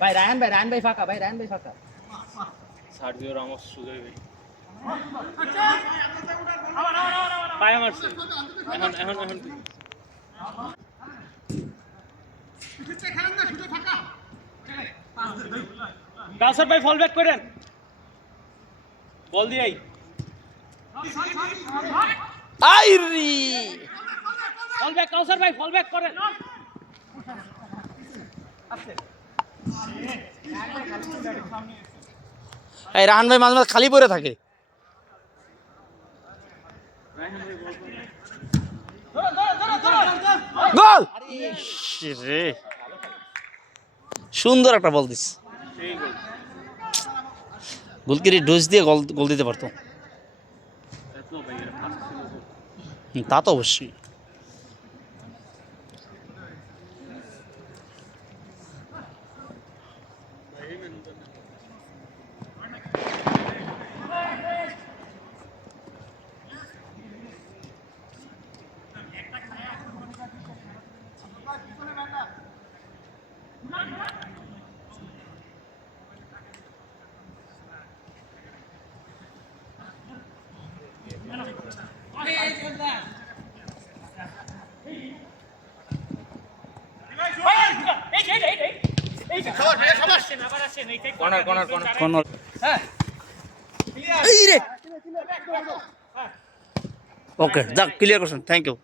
ভাই রায়ন ভাই রায়ন ভাই ফাঁকা, ভাই রায়ন ভাই ফাঁকা। সার্জিও রামোস সুযোগ নেই। পায়ে মারছে। এখন এখন এখন। কাউসার ভাই ফল ব্যাক করেন। বল দিয়েই। আইরি। ফল ব্যাক কাউসার ভাই ফল ব্যাক করেন। এই রাহান ভাই মাঝে মাঝে খালি পড়ে থাকে। রে সুন্দর একটা বল দিস। গোলকিরি ডোজ দিয়ে গোল গোল দিতে পারতো। তা তো অবশ্যই। কর্নার কর্নার কর্নার কোন এই রে। ওকে যাক ক্লিয়ার করছেন থ্যাংক ইউ